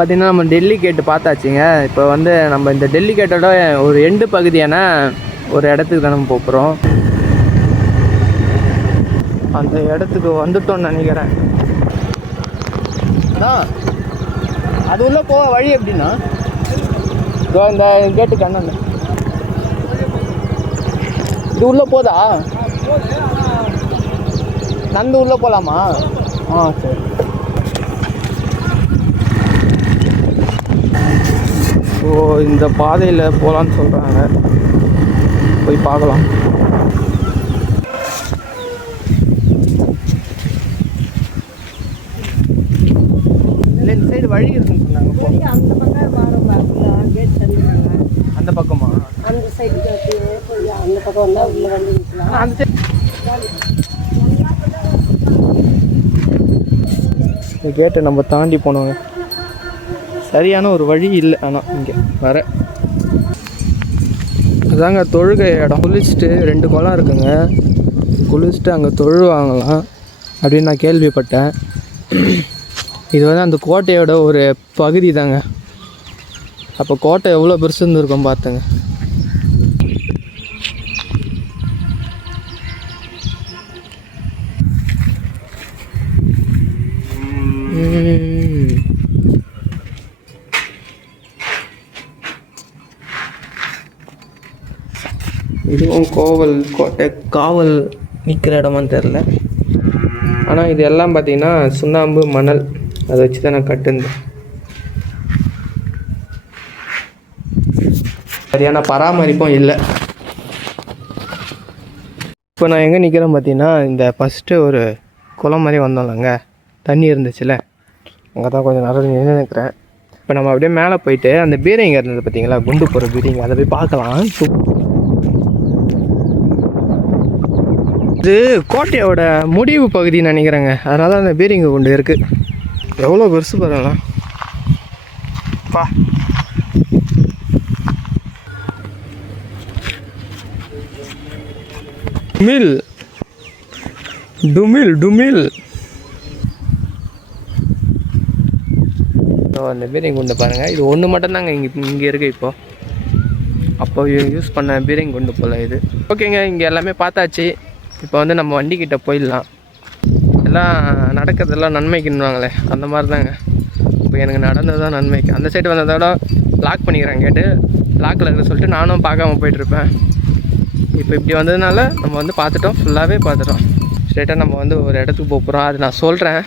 பார்த்திங்கன்னா நம்ம டெல்லி கேட்டு பார்த்தாச்சுங்க. இப்போ வந்து நம்ம இந்த டெல்லி கேட்டோட ஒரு எண்டு பகுதியான ஒரு இடத்துக்கு தான் நம்ம போகிறோம். அந்த இடத்துக்கு வந்துட்டோம்னு நினைக்கிறேன். அது உள்ள போக வழி எப்படின்னா இந்த கேட்டு கண்ணு இது உள்ள போதா? நந்து உள்ள போகலாமா? சரி. ஸோ இந்த பாதையில் போகலான்னு சொல்கிறாங்க, போய் பார்க்கலாம். இல்லை இந்த சைடு வழி இருக்குன்னு சொன்னாங்க. அந்த பக்கமா? அந்த சைடு அந்த பக்கம் வந்தால் உள்ள வந்து அந்த சைடு இந்த கேட்டை நம்ம தாண்டி போனோங்க. சரியான ஒரு வழி இல்லை. ஆனால் இங்கே வர அதாங்க தொழுகை இடம். குளிச்சுட்டு 2 குளம் இருக்குங்க, குளிச்சுட்டு அங்கே தொழுவாங்களாம் அப்படின்னு நான் கேள்விப்பட்டேன். இது வந்து அந்த கோட்டையோட ஒரு பகுதி தாங்க. அப்போ கோட்டை எவ்வளோ பெருசு இருந்திருக்கும் பார்த்துங்க. இதுவும் கோட்டை காவல் நிற்கிற இடமான்னு தெரில. ஆனால் இது எல்லாம் பார்த்திங்கன்னா சுண்ணாம்பு மணல் அதை வச்சு தான் நான் கட்டுந்தேன். சரியான பராமரிப்பும் இல்லை. இப்போ நான் எங்கே நிற்கிறேன் பார்த்தீங்கன்னா, இந்த ஃபஸ்ட்டு ஒரு குளம் மாதிரி வந்தோம்லங்க, தண்ணி இருந்துச்சுல்ல, அங்கே தான் கொஞ்சம் நேரம் நினைக்கிறேன். இப்போ நம்ம அப்படியே மேலே போயிட்டு அந்த பீரங்க இருந்தது பார்த்தீங்களா, குண்டு போகிற பீரங்க, அதை போய் பார்க்கலாம். இது கோட்டையோட முடிவு பகுதின்னு நினைக்கிறேங்க, அதனால தான் அந்த பீரங்க குண்டு இருக்குது. எவ்வளோ பெருசு பாருங்களேன். பா டுமில் டுமில் டுமில். அந்த பீரங்கி குண்டு பாருங்கள், இது ஒன்று மட்டும்தாங்க இங்கே இருக்குது. இப்போது அப்போ யூஸ் பண்ண பீரங்கி குண்டு போல் இது. ஓகேங்க, இங்கே எல்லாமே பார்த்தாச்சு. இப்போ வந்து நம்ம வண்டிக்கிட்ட போயிடலாம். எல்லாம் நடக்கிறதெல்லாம் நன்மைக்குன்னுவாங்களே, அந்த மாதிரி தாங்க. இப்போ எனக்கு நடந்தது தான் நன்மைக்கு. அந்த சைடு வந்ததோட லாக் பண்ணிக்கிறேன் கேட்டு, லாக்கில் இருக்க சொல்லிட்டு நானும் பார்க்காம போயிட்டுருப்பேன். இப்போ இப்படி வந்ததுனால நம்ம வந்து பார்த்துட்டோம், ஃபுல்லாகவே பார்த்துட்டோம். ஸ்ட்ரெயிட்டாக நம்ம வந்து ஒரு இடத்துக்கு போகிறோம், அது நான் சொல்கிறேன்.